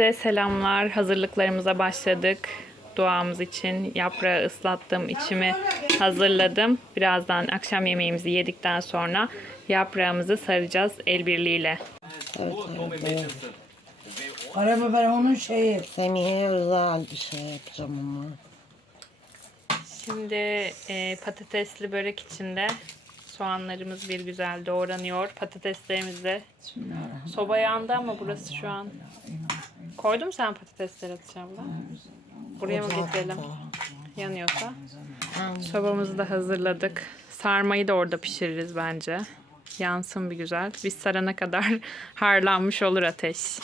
Size selamlar. Hazırlıklarımıza başladık. Duamız için yaprağı ıslattım, içimi hazırladım. Birazdan akşam yemeğimizi yedikten sonra yaprağımızı saracağız el birliğiyle. Karabiber onun şeyi. Semih'e özel bir şey yapacağım ama. Şimdi e, patatesli börek içinde soğanlarımız bir güzel doğranıyor. Patateslerimiz de soba yandı ama burası şu an. Koydum sen patatesleri atacağım da. Buraya mı getirelim? Yanıyorsa. Sobamızı da hazırladık. Sarmayı da orada pişiririz bence. Yansın bir güzel. Biz sarana kadar harlanmış olur ateş.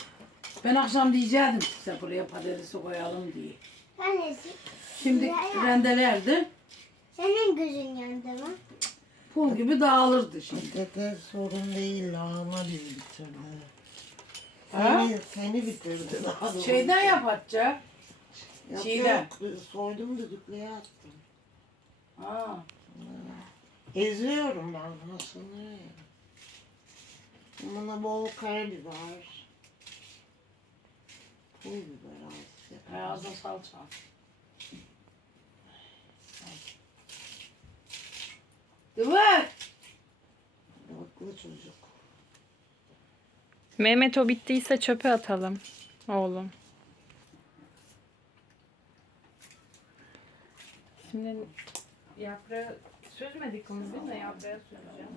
Ben akşam diyecektim size buraya patatesi koyalım diye. Annesi, Şimdi rendelerdi. senin gözün yandı mı? Pul gibi dağılırdı şimdi. Dede sorun değil lahana bizi bitirdi. Ha? Seni, seni bitirdi. Şeyden yapacak. Yok, şeyden. yok, soydum düdüklüye attım. Ha. Eziyorum ben ya. Buna bol karabiber. Pul biber az. yap. Beyazda salça. Dıvır. Baklı çocuk. Mehmet o bittiyse çöpe atalım. Oğlum. Şimdi yaprağı süzmedik onu değil mi? Yaprağı süzeceğim.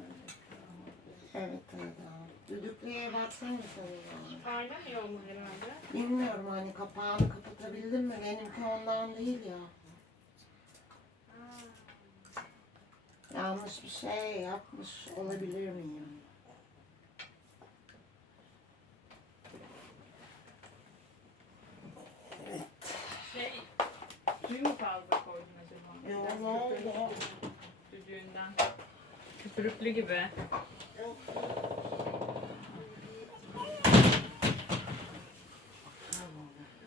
Evet evet. Düdüklüye baksana sen. Parlamıyor mu herhalde? Bilmiyorum hani kapağını kapatabildim mi? Benimki ondan değil ya. Yanlış bir şey yapmış olabilir miyim? Suyu mu fazla koydun acaba? Biraz ne oldu? Düdüğünden. Köpürüklü gibi.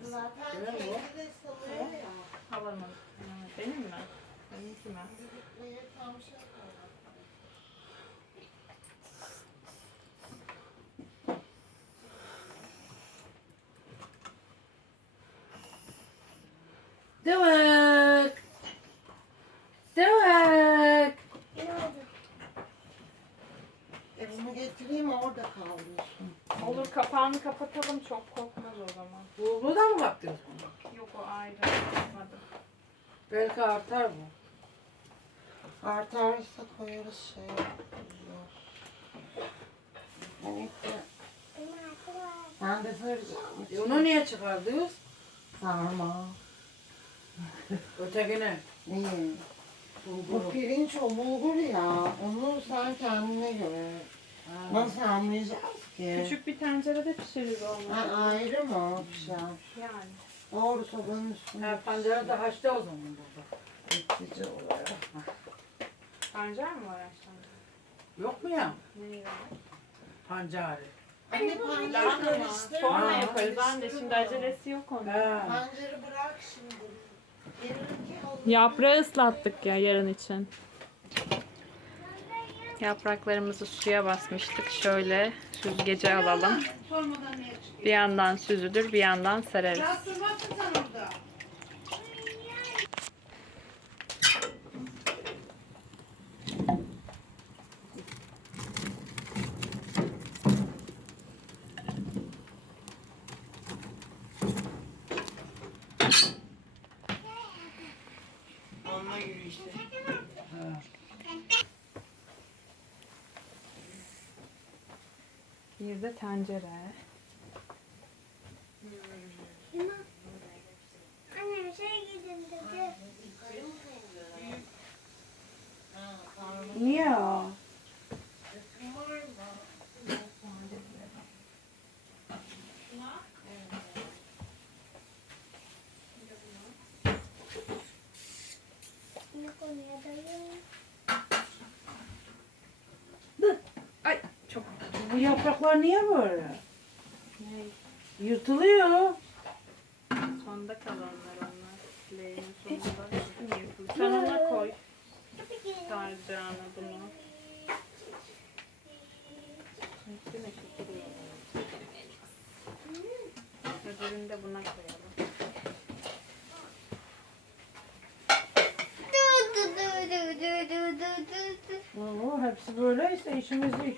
Zaten kendi de salıyor ya. Havanın. Ha, Benim mi? Benimki mi? Düdüklüye tam şey koyuyor. Dıvık. Dıvık. E bunu getireyim orada kavrulsun. Olur kapağını kapatalım çok kokmaz o zaman. Bu, bu da mı baktınız buna? Yok o ayrı. Bakmadım. Belki artar bu. Artarsa koyarız şey. De ben de saracağım. E onu niye çıkardınız? Sarma. Ötekine. Niye? Bu pirinç o bulgur ya. Onu sen kendine göre. Ha. Nasıl anlayacağız ki? Küçük bir tencerede olmadı. Ha, ayrı mı o pişer? Yani. Doğru sobanın üstünde. Ha, pancarı da haşta o zaman burada. Bitkici olarak. Pancar mı var aşağıda? Yok mu ya? Neyi var? Pancarı. Anne pancarı işte. Sonra yaparız anne. Şimdi acelesi yok onun. Ha. Pancarı bırak şimdi. Yaprağı ıslattık ya yarın için. Yapraklarımızı suya basmıştık. Şöyle süzgece alalım. Bir yandan süzülür, bir yandan sereriz. Biraz durmazsın sen orada. Onunla yürü işte. Ha. Bir de tencere. Bu yapraklar niye böyle? Ne? Yırtılıyor. Sonda kalanlar onlar. Leğenin sonunda e, yırtılıyor. Sen ona e. koy. Saracağına bunu. Üstüne kıkırıyor. Öbürünü de buna koyalım. Oo, hepsi böyleyse işimiz değil.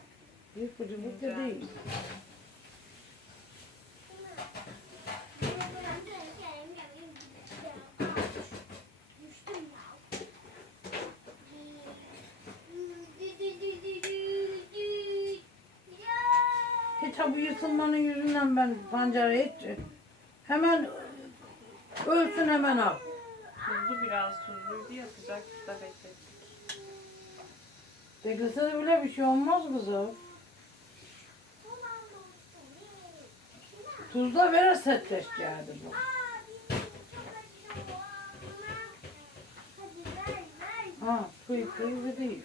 Bir fıcılık da değil. Bu yırtılmanın yüzünden ben pancara hiç hemen ölsün hemen al. Tuzlu biraz tuzluydu ya sıcak suda beklettik. Beklese de bile bir şey olmaz kızım. Tuzda vere setleş geldi bu. Ha, suyu kıyıcı değil.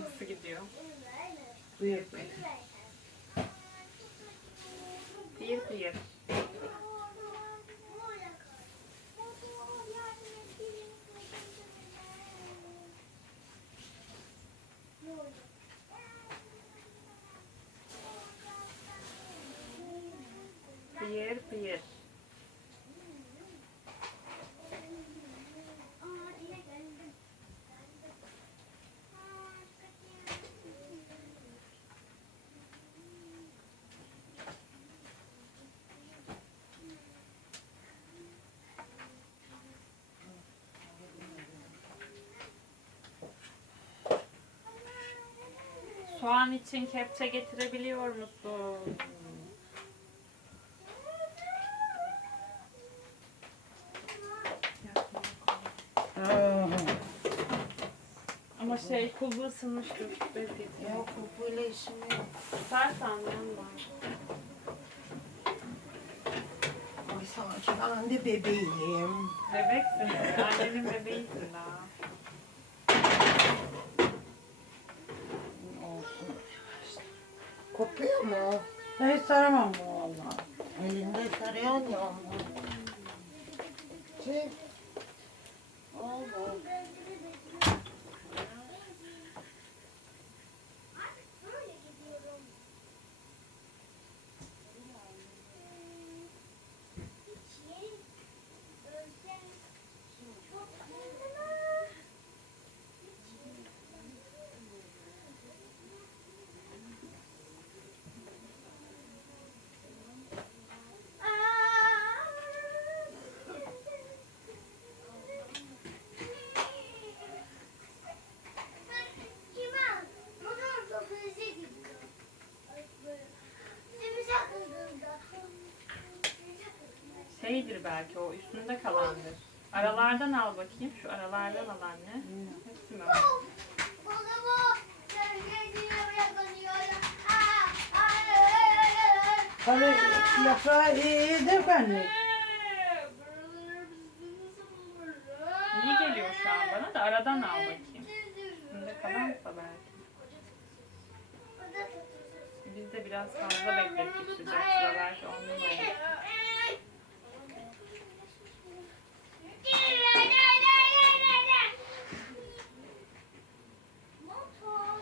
Nasıl gidiyor? Bu ekmek. Değil değil. Thank you. Pıyır pıyır. Soğan için kepçe getirebiliyor musun? Ama şey kulbu ısınmıştır. Getir. Yok kokuyla işim yok. Tutarsan yandan. Ay sanki ben de bebeğim. Bebeksin. Annenin bebeğisin daha. Olsun. Kopuyor mu? Ben hiç saramam bunu vallahi. Elinde sarıyorsun ya onu. Çek. Oldu. Şeydir belki o üstünde kalandır. Aralardan al bakayım. Şu aralardan al anne. Hepsi mi? öyle? Tabii yaprağı iyidir benlik. İyi geliyor şu an bana da aradan al bakayım. Üstünde kalansa belki. Biz de biraz fazla beklettik sıcak suda belki ondan oldu. Motor.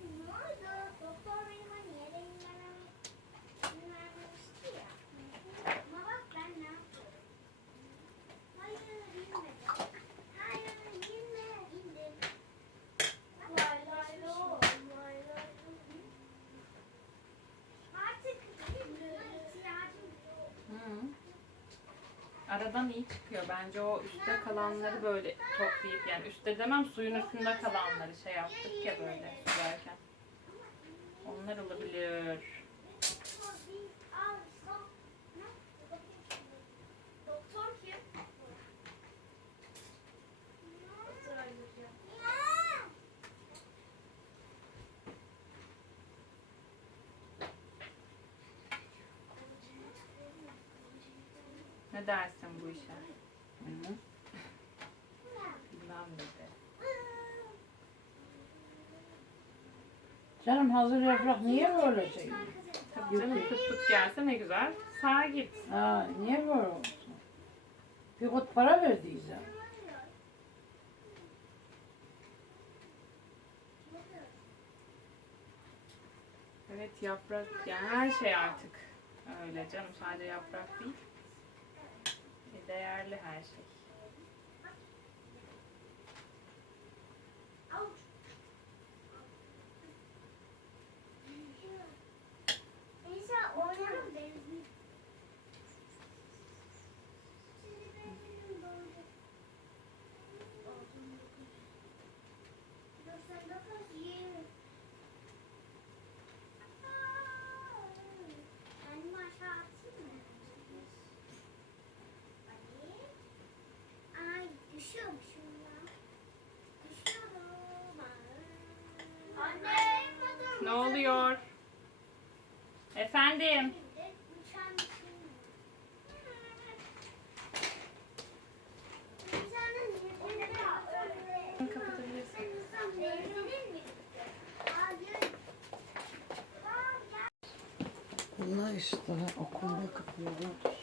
Ne oldu? Doktor benim hani yerimden vermişti ya. Ama bak ben ne yapıyorum? Hayır inmedim. Hayır inme. İndim. Vay vay vay vay. Artık ihtiyacım yok. Hı. Aradan iyi çıkıyor. Bence o üstte kalanları böyle toplayıp yani üstte demem suyun üstünde kalanları şey yaptık ya böyle sürerken. Onlar olabilir. Doktor kim? Ne dersin bu işe? Hı. Bilmem dedi. Canım hazır yaprak niye böyle şey? Tabii canım pıt pıt gelse ne güzel. Sağa git. Ha, niye böyle olsun? Bir kut para verdiysen. Evet yaprak yani her şey artık öyle canım sadece yaprak değil. Değerli her şey. Ne oluyor? Efendim. Bunlar işte okulda kapıyorlar.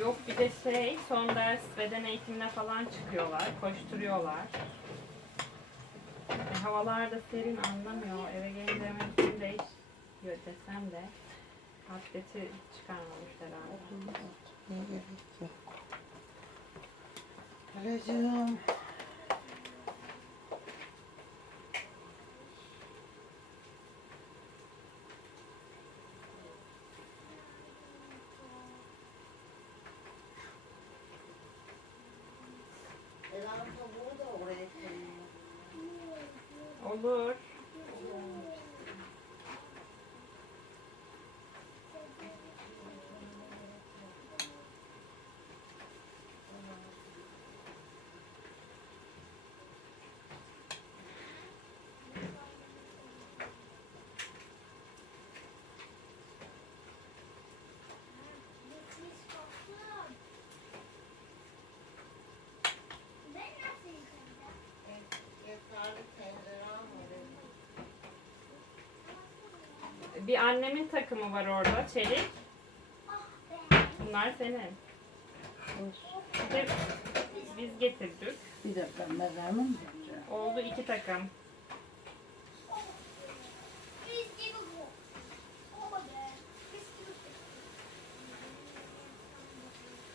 Yok bir de şey son ders beden eğitimine falan çıkıyorlar. Koşturuyorlar. E, havalar da serin anlamıyor. Eve gelince hemen üstünü değişiyor desem de atleti çıkarmamış herhalde. Ne gerek yok. Karıcığım. Olur. Bir annemin takımı var orada. Çelik. Ah be. Bunlar senin. Bir biz getirdik. Bir ben mezarımı mı yapacağım? Oldu iki takım.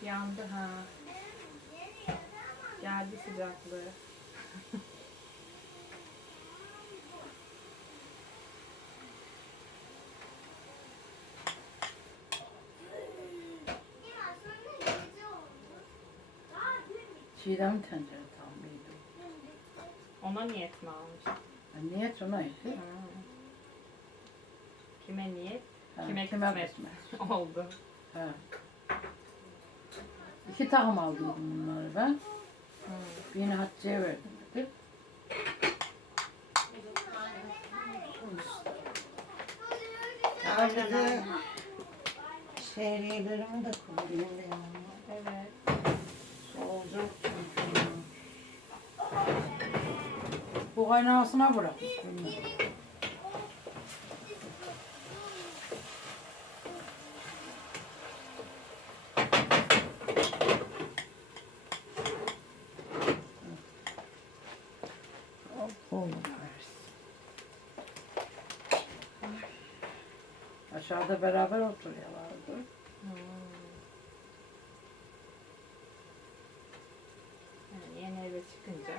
Yandı ha. Geldi sıcaklığı. Ya sonra gece olmuş. Daha dün bitti. Çiğdem tencere tam bitti. Ona niyet mi almış? Ha, niyet onaydı. Ha. Kime niyet? Ha, Kime kime kısmet? Oldu. Ha. İki takım aldım bunları ben. Birini Hatice'ye verdim dedi. De şehriyelerimi de koyayım da yanıma. Evet. Soğuyacak çünkü. Bu kaynağısına bırakmış. Olmaz. Aşağıda beraber oturuyorlardı. Hmm. Yani yeni eve çıkınca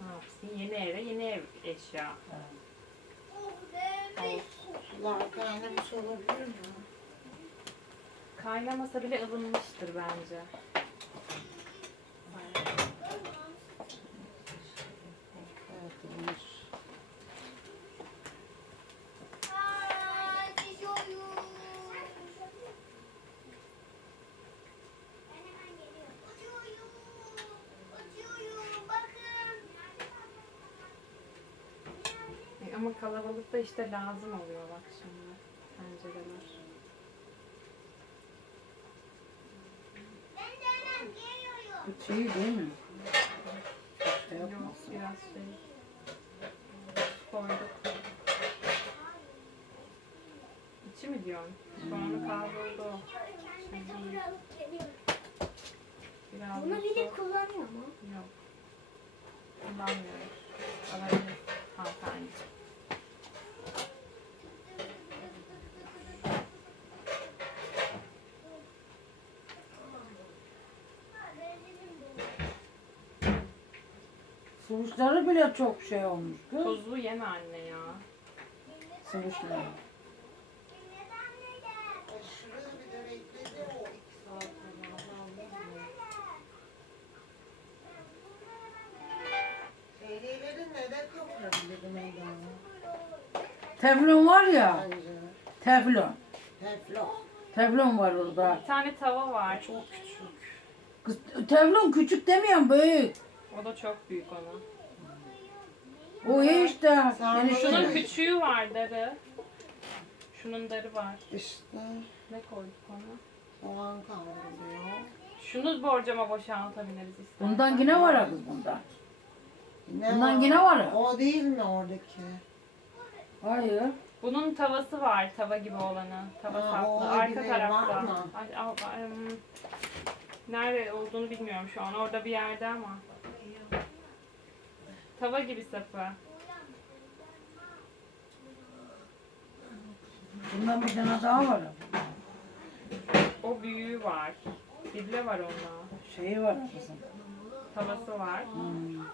ne yapsın? Yeni eve yeni ev eşya. Sular kaynamış olabilir mi? Kaynamasa bile ılınmıştır bence. Ama kalabalıkta işte lazım oluyor bak şimdi tencereler. Ben de hemen geliyorum. Bu çiğ değil mi? Başka Yok yapmasın. biraz şey koyduk. İçi mi diyorsun? Soğanı kavruldu. o. Şimdi biraz Bunu bir de kullanıyor mu? Yok. Kullanmıyoruz. Alabilir hanımefendi. Sıvışları bile çok şey olmuş. kız. Tuzlu yeme anne ya. Sıvışları. E? Teflon var ya. Teflon. Teflon. Teflon var orada. Bir tane tava var. Çok küçük. Kız, teflon küçük demiyorum büyük. O da çok büyük onun. O iyi işte. Yani Şunun şunu küçüğü var darı. Şunun darı var. İşte Ne koyduk ona? soğan kavruluyor. Şunu borcama boşaltabiliriz istersen. bundan yine var ha kız bundan. Ne Bundan var? yine var. O değil mi oradaki? Hayır. Bunun tavası var, tava gibi olanı. Tava Ha, saplı. o Arka olabilir, tarafta. var mı? Ay, al- ay, ım, nerede olduğunu bilmiyorum şu an. Orada bir yerde ama. Tava gibi sapı. Bundan bir tane daha var. O büyüğü var. Dible var onda. Şeyi var kızım. Tavası var. Hmm.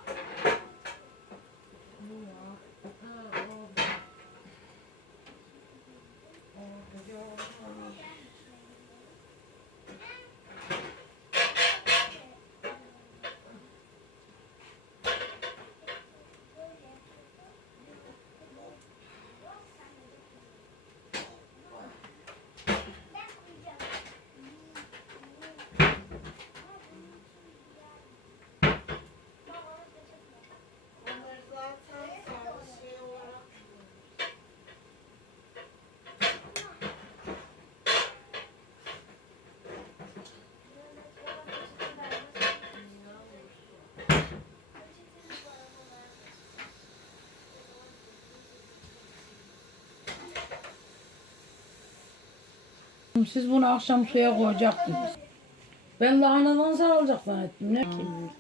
Siz bunu akşam suya koyacaktınız. Ben lahanadan sarılacak zannettim. Ne bileyim.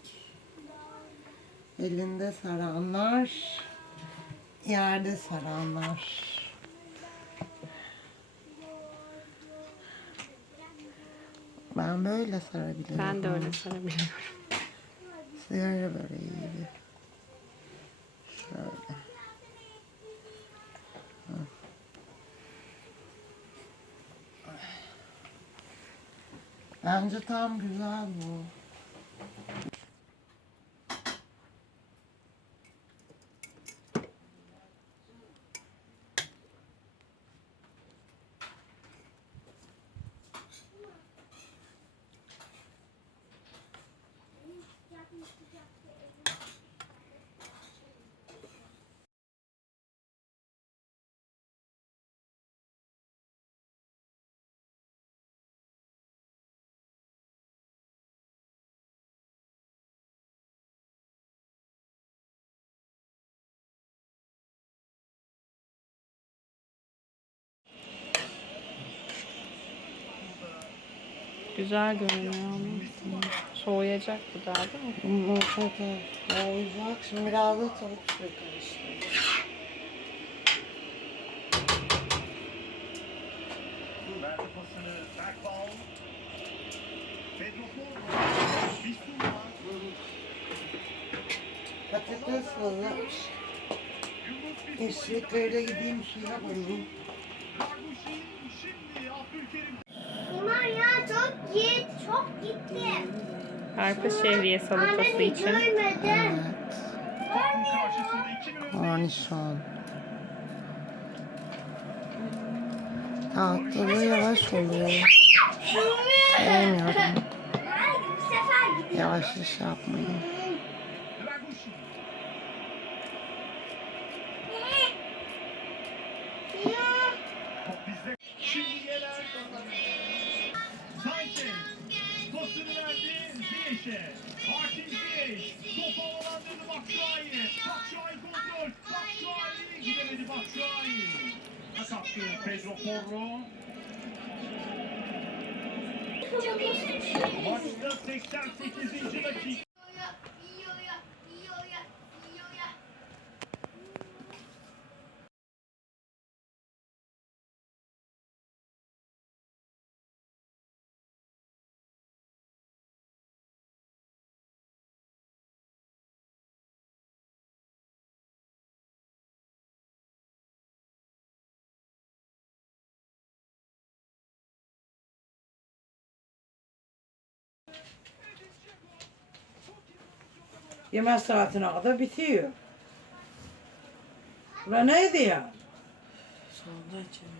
Elinde saranlar, yerde saranlar. Ben böyle sarabilirim. Ben de öyle sarabiliyorum. Sigara böreği gibi. Şöyle. Bence tam güzel bu. Güzel görünüyor ama. Soğuyacak bu daha değil mi? Bunun ortada olacak. Şimdi biraz da tavuk suyu karıştırdım. Patates hazır. Eşekleriyle gideyim suya koyayım. İmar ya çok git. Çok gittim. Arpa şehriye salatası için. görmedim. Görmüyorum. Ani. Tatlı yavaş oluyor. Görmüyorum. Yavaş iş yapmayın. Ya. Bizde pasını verdi Ziyech'e. Hakim Ziyeş. Topa olanlarını Batshuayi. Batshuayi kontrol. Batshuayi gidemedi Batshuayi. Kaptı Pedro Porro. Maçta 88. dakika. Yemek saatine kadar bitiyor. Bura neydi ya? Sonunda içemiyorum.